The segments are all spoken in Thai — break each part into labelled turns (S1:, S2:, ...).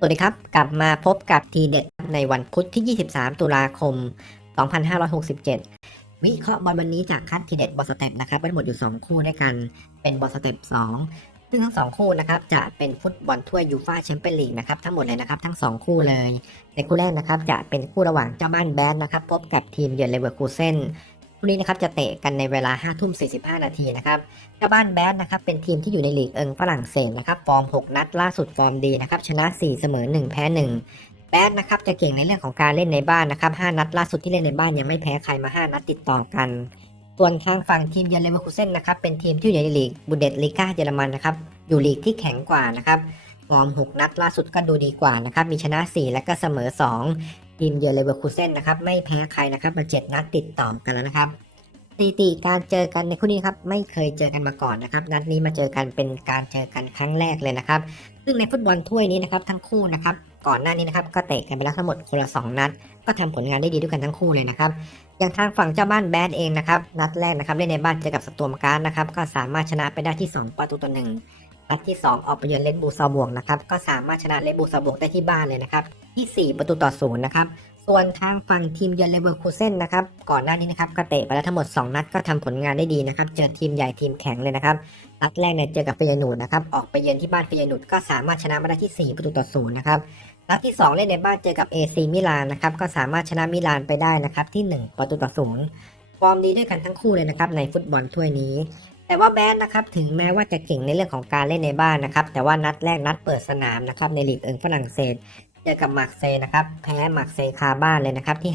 S1: สวัสดีครับ กลับมาพบกับทีเด็ดในวันพุธที่ 23 ตุลาคม 2567 วิเคราะห์บอลวันนี้จากคัดทีเด็ดบอลสเต็ปนะครับไว้ทั้งหมดอยู่ 2 คู่ด้วยกัน เป็นบอลสเต็ป 2 ซึ่งทั้ง 2 คู่นะครับจะเป็นฟุตบอลถ้วยยูฟ่าแชมเปี้ยนลีกนะครับทั้งหมดเลยนะครับทั้ง 2 คู่เลย ในคู่แรกนะครับจะเป็นคู่ระหว่างเจ้าบ้านแบนนะครับพบกับทีมเยือนเลเวอร์คูเซน คู่นี้นะครับจะเตะกันในเวลา5ทุ่ม45 นาทีนะครับเจ้าบ้านแบดนะครับเป็นทีมที่อยู่ในลีกเอิงฝรั่งเศสนะครับฟอร์ม 6 นัดล่าสุดฟอร์มดีนะครับชนะ 4 เสมอ 1 แพ้ 1 แบดนะครับจะเก่งในเรื่องของการเล่นในบ้านนะครับ5นัดล่าสุดที่เล่นในบ้านยังไม่แพ้ใครมา 5 นัดติดต่อกันส่วนทางฝั่งทีมเยอนเลวอร์คูเซนนะครับเป็นทีมที่อยู่ในลีกบุนเดสลีกาเยอรมันนะครับอยู่ลีกที่แข็งกว่านะครับฟอร์ม 6 นัดล่าสุดก็ดูดีกว่านะครับมีชนะ 4 และก็เสมอ 2 ทีมเยือนเลเวอร์คูเซนนะครับไม่แพ้ใครนะครับมา7นัดติดต่อกันแล้วนะครับสถิติการเจอกันในคู่นี้ครับไม่เคยเจอกันมาก่อนนะครับนัดนี้มาเจอกันเป็นการเจอกันครั้งแรกเลยนะครับ ซึ่งในฟุตบอลถ้วยนี้นะครับทั้งคู่นะครับก่อนหน้านี้นะครับก็เตะกันไปแล้วทั้งหมดคนละสองนัด ก็ทำผลงานได้ดีด้วยกันทั้งคู่เลยนะครับอย่างทางฝั่งเจ้าบ้านแบดเองนะครับนัดแรกนะครับเล่นในบ้านเจอกับสตวมการ์ดนะครับก็สามารถชนะไปได้ที่ 2 ประตูต่อหนึ่งนัดที่ 2 ออกไปเยือนเลดบูซาบวกนะครับก็สามารถชนะเลดบูซาบวกได้ที่บ้านเลยนะครับ ที่ 4 ประตูต่อศูนย์นะครับ ส่วนทางฝั่งทีมเยือนเลเวอร์คูเซนนะครับ ก่อนหน้านี้นะครับก็เตะไปแล้วทั้งหมด 2 นัดก็ทำผลงานได้ดีนะครับ เจอทีมใหญ่ทีมแข็งเลยนะครับ นัดแรกเนี่ยเจอกับเฟียนูดนะครับ ออกไปเยือนที่บ้านเฟียนูดก็สามารถชนะมาได้ที่ 4 ประตูต่อศูนย์นะครับ นัดที่ 2 เล่นในบ้านเจอกับ AC มิลานนะครับ ก็สามารถชนะมิลานไปได้นะครับที่ 1 ประตูต่อศูนย์ฟอร์มดีด้วยกันทั้งคู่เลยนะครับในฟุตบอลถ้วยนี้แต่ว่าแบนนะครับถึงแม้ว่าจะเก่งในเรื่องของการเล่นในบ้านนะครับแต่ว่านัดแรกนัดเปิดสนามนะครับในลีกเอิงฝรั่งเศส เจอกับมาร์เซย์นะครับแพ้มาร์เซย์คาบ้านเลยนะครับที่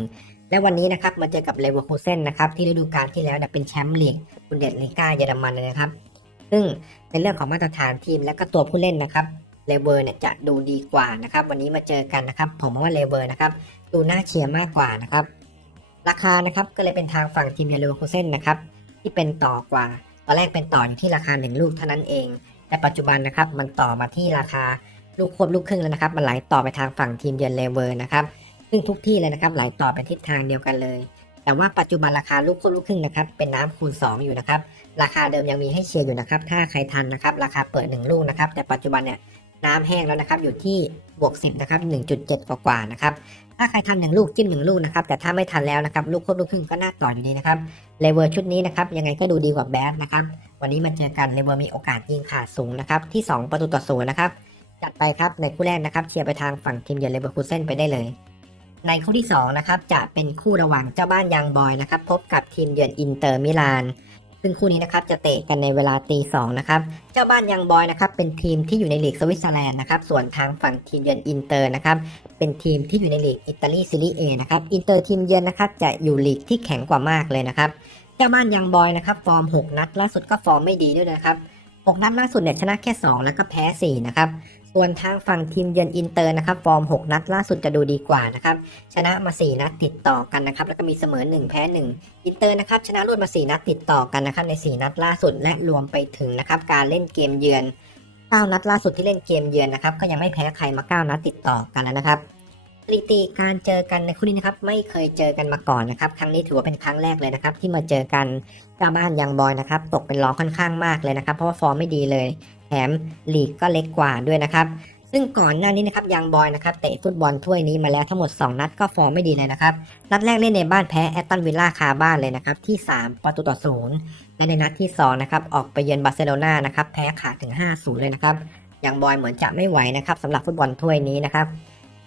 S1: 5-1 และวันนี้นะครับมาเจอกับเลเวอร์คูเซนนะครับที่ฤดูกาลที่แล้วเนี่ยเป็นแชมป์ลีกบุนเดสลีกาเยอรมันเลยนะครับ ซึ่งในเรื่องของมาตรฐานทีมและก็ตัวผู้เล่นนะครับเลเวอร์เนี่ยจะดูดีกว่านะครับวันนี้มาเจอกันนะครับ ผมว่าเลเวอร์นะครับดูน่าเชียร์มากกว่านะครับราคานะครับก็เลยเป็นทางฝั่งทีมเลเวอร์คูเซนนะครับที่เป็นต่อกว่าตอนแรกเป็นต่ออยู่ที่ราคาหนึ่งลูกเท่านั้นเอง แต่ปัจจุบันนะครับมันต่อมาที่ราคา ลูกควบลูกครึ่งแล้วนะครับ มันไหลต่อไปทางฝั่งทีมเยือนเลเวอร์นะครับซึ่งทุกที่เลยนะครับไหลต่อไปทิศทางเดียวกันเลย แต่ว่าปัจจุบันราคาลูกควบลูกครึ่งนะครับเป็นน้ำคูณ 2 อยู่นะครับราคาเดิมยังมีให้เชียร์อยู่นะครับถ้าใครทันนะครับราคาเปิด 1 ลูกนะครับแต่ปัจจุบันเนี่ยน้ำแห้งแล้วนะครับอยู่ที่บวก10นะครับ1.7 กว่ากว่าๆนะครับถ้าใครทันหนึ่งลูกจิ้มหนึ่งลูกนะครับแต่ถ้าไม่ทันแล้วนะครับลูกควบลูกครึ่งก็น่าต่ออยู่ดีนะครับเลเวอร์ชุดนี้นะครับยังไงก็ดูดีกว่าแบดนะครับวันนี้มาเจอกันเลเวอร์มีโอกาสยิงขาดสูงนะครับที่ 2 ประตูต่อศูนย์นะครับ จัดไปครับในคู่แรกนะครับเชียร์ไปทางฝั่งทีมเยือนเลเวอร์คูเซนไปได้เลย ในคู่ที่2นะครับจะเป็นคู่ระหว่างเจ้าบ้านยังบอยนะครับพบกับทีมเยือนอินเตอร์มิลานซึ่งคู่นี้นะครับจะเตะกันในเวลาตีสองนะครับเจ้าบ้านยังบอยนะครับเป็นทีมที่อยู่ในลีกสวิตเซอร์แลนด์นะครับส่วนทางฝั่งทีมเยือนอินเตอร์นะครับเป็นทีมที่อยู่ในลีกอิตาลีซีรีเอนะครับอินเตอร์ทีมเยือนนะครับจะอยู่ลีกที่แข็งกว่ามากเลยนะครับเจ้าบ้านยังบอยนะครับฟอร์ม 6 นัดล่าสุดก็ฟอร์มไม่ดีด้วยนะครับ 6นัดล่าสุดเนี่ยชนะแค่ 2 แล้วก็แพ้ 4 นะครับ ส่วนทางฝั่งทีมเยือนอินเตอร์นะครับ ฟอร์ม 6 นัดล่าสุดจะดูดีกว่านะครับ ชนะมา 4 นัดติดต่อกันนะครับ แล้วก็มีเสมอ 1 แพ้ 1 อินเตอร์นะครับชนะรวดมา 4 นัดติดต่อกันนะครับ ใน 4 นัดล่าสุดและรวมไปถึงนะครับการเล่นเกมเยือน9นัดล่าสุดที่เล่นเกมเยือนนะครับ ก็ยังไม่แพ้ใครมา 9 นัดติดต่อกันแล้วนะครับ สถิติการเจอกันในคู่นี้นะครับไม่เคยเจอกันมาก่อนนะครับครั้งนี้ถือว่าเป็นครั้งแรกเลยนะครับที่มาเจอกันเจ้าบ้านยังบอยนะครับตกเป็นรองค่อนข้างมากเลยนะครับเพราะว่าฟอร์มไม่ดีเลยแถมลีกก็เล็กกว่าด้วยนะครับซึ่งก่อนหน้านี้นะครับยังบอยนะครับเตะฟุตบอลถ้วยนี้มาแล้วทั้งหมด 2 นัดก็ฟอร์มไม่ดีเลยนะครับนัดแรกเล่นในบ้านแพ้แอตตันวิลล่าคาบ้านเลยนะครับที่ 3 ประตูต่อศูนย์และในนัดที่2นะครับออกไปเยือนบาร์เซโลนานะครับแพ้ขาดถึง5-0เลยนะครับยังบอยเหมือนจะไม่ไหวนะครับสำหรับฟุตบอลถ้วยนี้นะครับ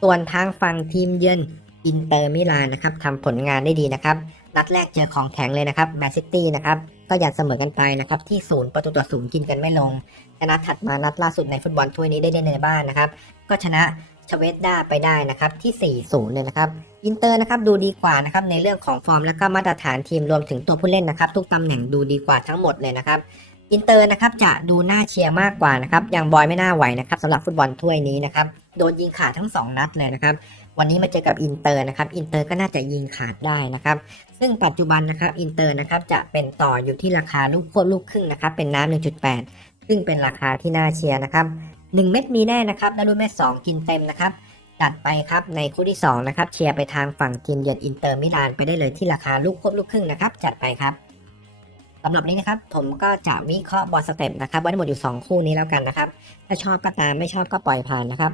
S1: ส่วนทางฝั่งทีมเยือนอินเตอร์มิลานนะครับทำผลงานได้ดีนะครับ นัดแรกเจอของแข็งเลยนะครับแมนซิตี้นะครับก็ยันเสมอกันไปนะครับที่ศูนย์ประตูต่อศูนย์กินกันไม่ลงแต่นัดถัดมานัดล่าสุดในฟุตบอลถ้วยนี้ได้เล่นในบ้านนะครับ ก็ชนะชเวตด้าไปได้นะครับที่ 4-0 เลยนะครับ อินเตอร์นะครับดูดีกว่านะครับในเรื่องของฟอร์มและก็มาตรฐานทีมรวมถึงตัวผู้เล่นนะครับ ทุกตำแหน่งดูดีกว่าทั้งหมดเลยนะครับ อินเตอร์นะครับจะดูน่าเชียร์มากกว่านะครับยังบอยไม่น่าไหวนะครับสำหรับฟุตบอลถ้วยนี้นะครับโดนยิงขาดทั้ง 2 นัดเลยนะครับวันนี้มาเจอกับอินเตอร์นะครับอินเตอร์ก็น่าจะยิงขาดได้นะครับซึ่งปัจจุบันนะครับอินเตอร์นะครับจะเป็นต่ออยู่ที่ราคาลูกควบลูกครึ่งนะครับเป็นน้ำ1.8 ซึ่งเป็นราคาที่น่าเชียร์นะครับ1เม็ดมีแน่นะครับแล้วรุ่นเม็ด2กินเต็มนะครับจัดไปครับในคู่ที่2นะครับเชียร์ไปทางฝั่งทีมเยือนอินเตอร์มิลานไปได้เลยที่ราคาลูกควบลูกครึ่งนะครับจัดไปครับ สำหรับนี้นะครับผมก็จะวิเคราะห์บอลสเต็ปนะครับไว้ทั้งหมดอยู่ 2 คู่นี้แล้วกันนะครับ ถ้าชอบก็ตามไม่ชอบก็ปล่อยผ่านนะครับ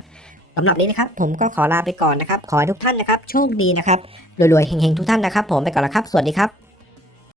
S1: สำหรับนี้นะครับผมก็ขอลาไปก่อนนะครับ ขอให้ทุกท่านนะครับ โชคดีนะครับรวยๆเฮงๆทุกท่านนะครับ ผมไปก่อนละครับ สวัสดีครับ